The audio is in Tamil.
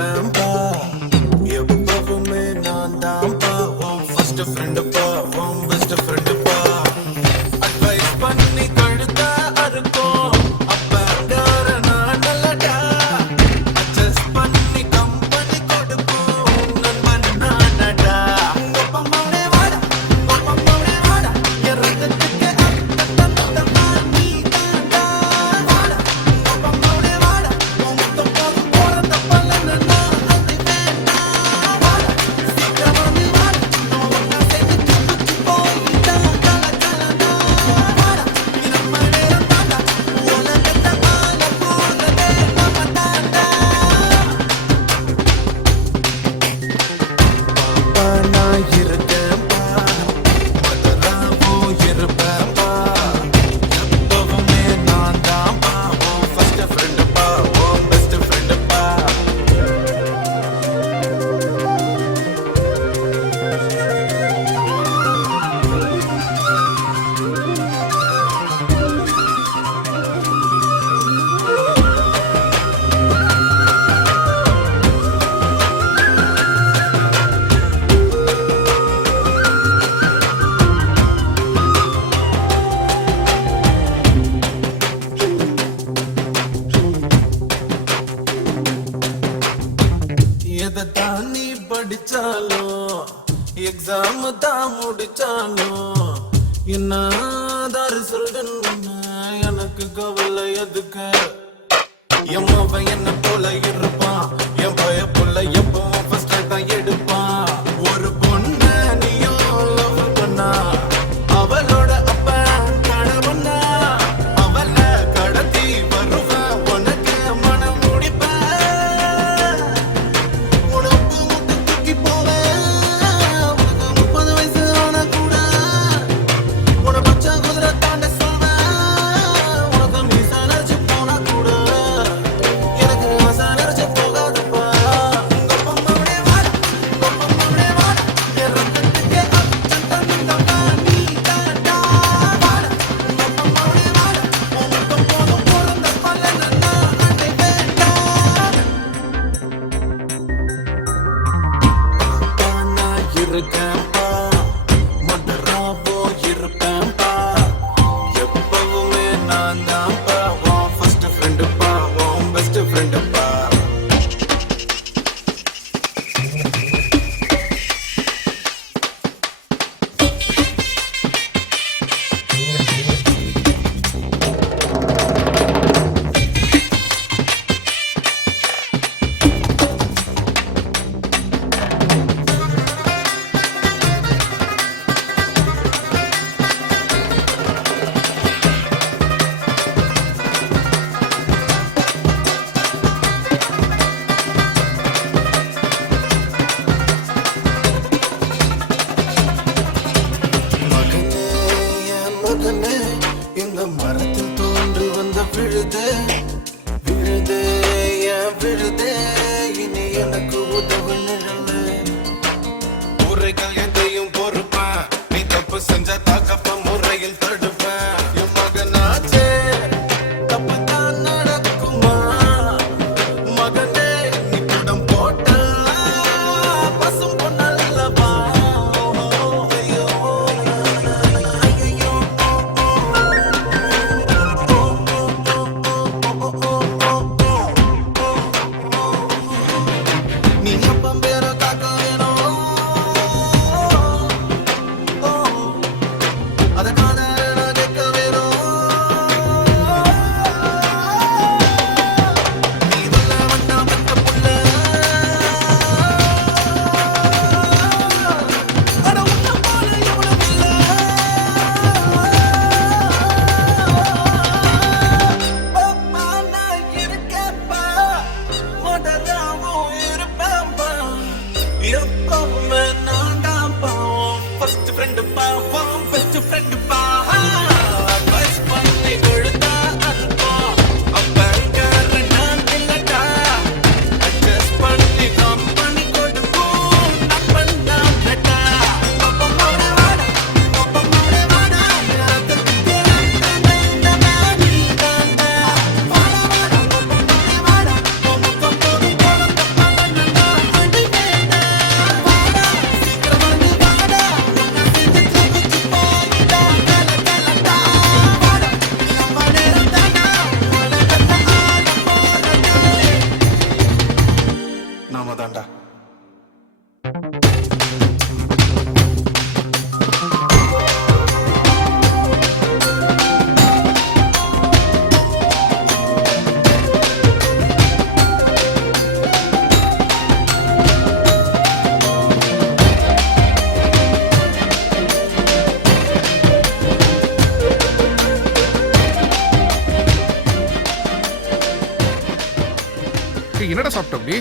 இருப்பேன்பா எப்பவுமே நான் தான்ப்பா உன் ஃபர்ஸ்ட் ஃப்ரெண்டுப்பா உன் பெஸ்ட் ஃப்ரெண்டுப்பா அட்வைஸ் பண்ணி கழுத்த அறுக்கும் அப்பங்கார நான் நல்லடா அட்ஜஸ்ட் பண்ணி கம்பெனி கொடுக்கும் நண்பன் நானடா ஒப்பமானே வாடா ஒப்பமானே வாடா என் ரத்தத்துக்கு அர்த்தமா நீ தான்டா வாடா ஒப்பமானே வாடா உன் முத்தம் போதும் போறத பலன நான் அறிவேன்டா வாடா சீக்கிரம் வந்து வாடா நான் ஒன்னா சேர்ந்து கும்பிட்டு போயிட்டா கலகலடா வாடா நீ நம்ம நேரம் தாண்டா உலகத்தை ஆள போறதே நம்ம தாண்டா பாப்பா நான் இருக்கேன்பா மதராவோ இருப்பேன்பா எப்பவுமே நான் தான்ப்பா உன் ஃபர்ஸ்ட் ஃப்ரெண்டுப்பா உன் பெஸ்ட் ஃப்ரெண்டுப்பா எதைத்தான் நீ படிச்சாலும் எக்ஸாம் தான் முடிச்சாலும் என்னதான் ரிசல்ட் எனக்கு கவலை எதுக்கு என் மவன் என்ன போல இருப்பான் என் பய புள்ள எப்பவும் ஃபர்ஸ்ட் தான் எடுப்பான் ஒரு பொண்ணு நீயும் லவ் பண்ணா அவளோட அப்ப கணவனா அவளை கடத்தி வருவேன் உனக்கு மனம் முடிப்பேன் உனக்கு முட்டை தூக்கி போவேன் உனக்கு 30 வயசு ஆனா கூட உன பச்சை குதிரை தாண்ட சொல்வேன் உனக்கு மீச நரைச்சு போனா கூட எனக்கு ஆசை நரைச்சு போகாது ஏய், என்னடா சாப்பிட்ட அப்படி